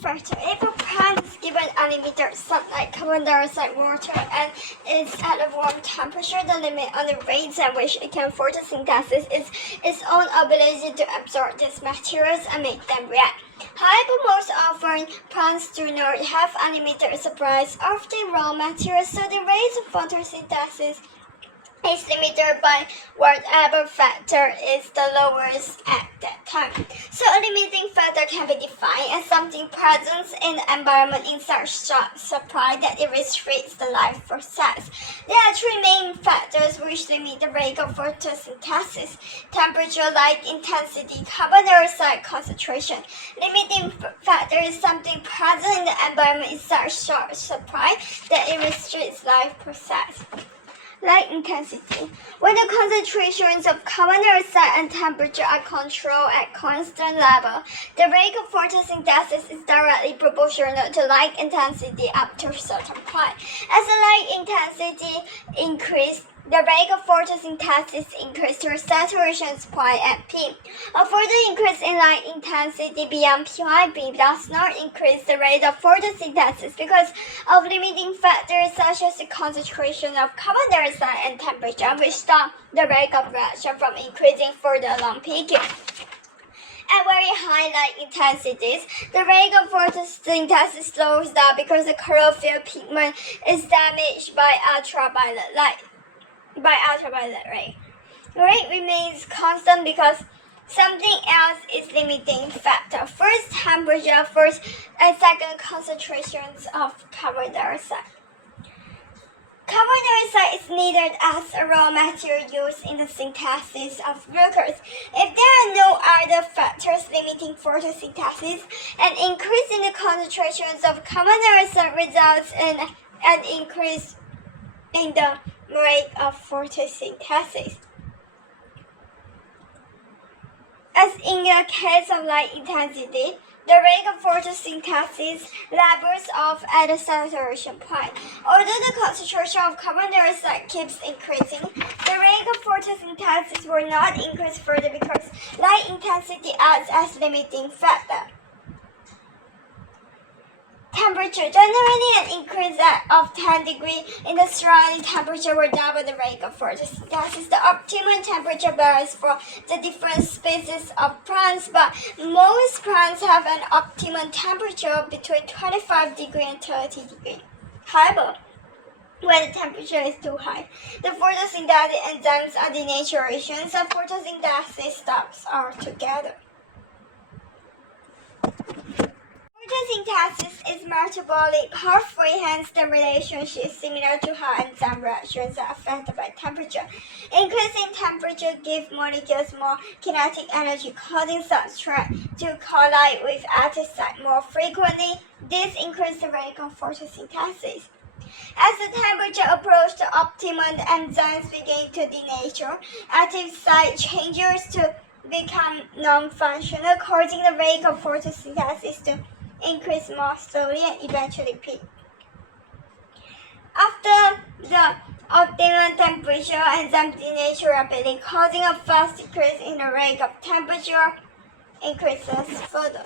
factor. If a plant is given unlimited sunlight, carbon dioxide, water, and is at a warm temperature, the limit on the rates at which it can photosynthesize is its own ability to absorb these materials and make them react. However, most often plants do not have unlimited supplies of the raw materials, so the rate of photosynthesis is limited by whatever factor is the lowest at that time. So a limiting factor can be defined as something present in the environment in such short supply that it restricts the life process. There are three main factors which limit the rate of photosynthesis: temperature, light intensity, carbon dioxide concentration. Limiting factor is something present in the environment in such short supply that it restricts life process. Light intensity. When the concentrations of carbon dioxide and temperature are controlled at constant level, the rate of photosynthesis is directly proportional to light intensity up to a certain point. As the light intensity increases, the rate of photosynthesis increases to a saturation point at P. A further increase in light intensity beyond PYB does not increase the rate of photosynthesis because of limiting factors such as the concentration of carbon dioxide and temperature, which stop the rate of reaction from increasing further along peaking. At very high light intensities, the rate of photosynthesis slows down because the chlorophyll pigment is damaged by ultraviolet ray. The rate remains constant because something else is limiting factor. First, temperature, first and second concentrations of carbon dioxide. Carbon dioxide is needed as a raw material used in the synthesis of glucose. If there are no other factors limiting photosynthesis, an increase in the concentrations of carbon dioxide results in an increase in the rate of photosynthesis. As in the case of light intensity, the rate of photosynthesis levels off at a saturation point. Although the concentration of carbon dioxide keeps increasing, the rate of photosynthesis will not increase further because light intensity acts as limiting factor. Temperature. Generally, an increase of 10 degrees in the surrounding temperature will double the rate of photosynthesis. The optimum temperature varies for the different species of plants, but most plants have an optimum temperature between 25 degrees and 30 degrees. However, when the temperature is too high, the photosynthetic enzymes are denaturations and photosynthesis stops altogether. Photosynthesis is metabolic pathway, hence the relationship is similar to how enzyme reactions are affected by temperature. Increasing temperature gives molecules more kinetic energy, causing substrate to collide with active site more frequently. This increases the rate of photosynthesis. As the temperature approaches the optimum, enzymes begin to denature. Active site changes to become non-functional, causing the rate of photosynthesis to increase more slowly and eventually peak. After the optimum temperature, enzymes denature rapidly, causing a fast decrease in the rate of temperature increases further.